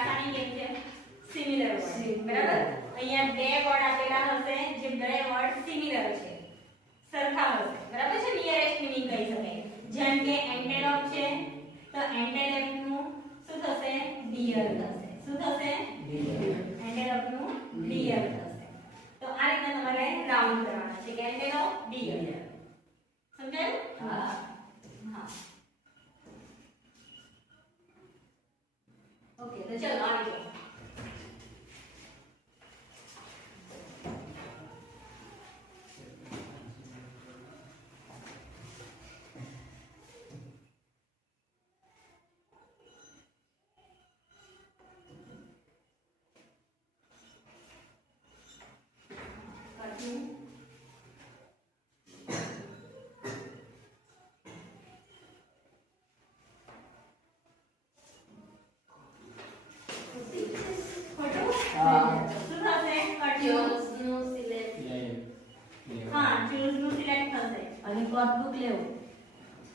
આસાની કેમ છે સિમિલર વર્ડ બરાબર અહીંયા બે વર્ડ આપેલા હશે જે બે વર્ડ સિમિલર છે સરખા હશે બરાબર છે નિયરેસ્ટ મીનિંગ કહી શકાય જેમ કે એન્ટેલોપ છે તો એન્ટેલોપ નું શું થશે ડિયર થશે શું થશે એન્ટેલોપ નું ડિયર થશે તો આ રીતે તમારે રાઉન્ડ કરવાના છે કે એન્ટેલોપ ડિયર સમજાયું હા હા ओके तो चलो आगे जाओ અને કટનું લેવું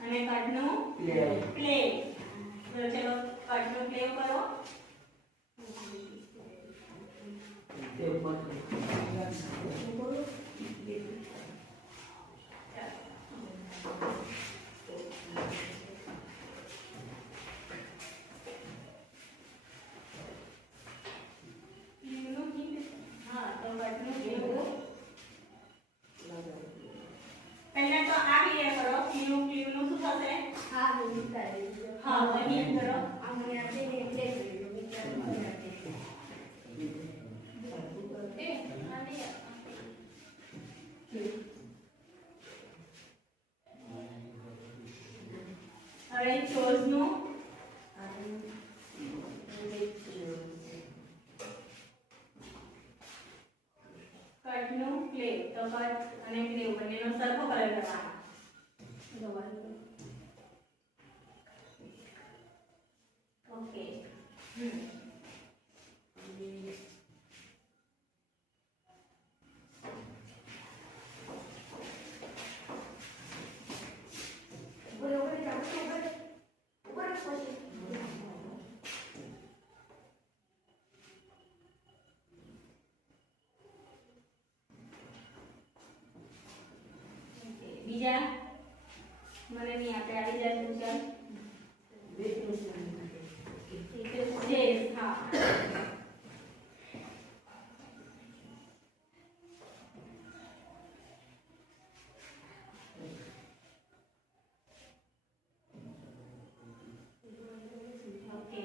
અને કટનું પ્લે તો ચલો કટનું પ્લે કરો તે ઉપર હા તો કટનું પ્લે पहले तो आ भी ले करो क्यू क्यू નું શું થશે હા વિચારી હા અહીં કરો આપણે આપણે એટલે હવે ચોઝ નું કટ નું પ્લે તો કટ અને પ્લે બંનેનો સરખો કલર કરવાનો ઓકે બીજા મને નહીં આપણે આવી જાય ક્વેશ્ચન yes હા ઓકે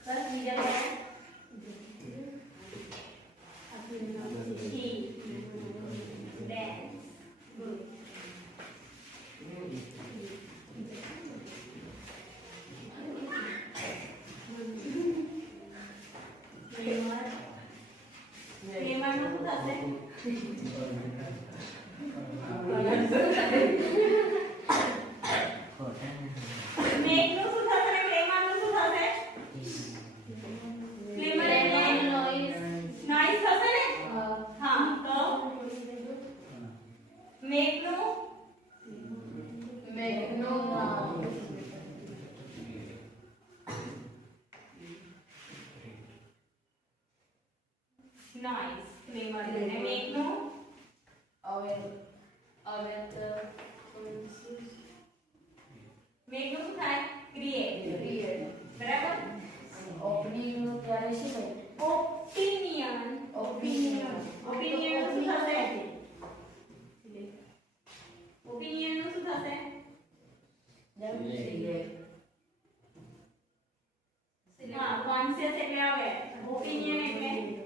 બસ બીજા nice flavor અને make નું make નું શું થાય create બરાબર ઓપનિંગ નું ત્યારે શું થાય opinion નું શું થશે opinion નું શું થશે હા કોન્શિયસ એટલે આવે opinion એટલે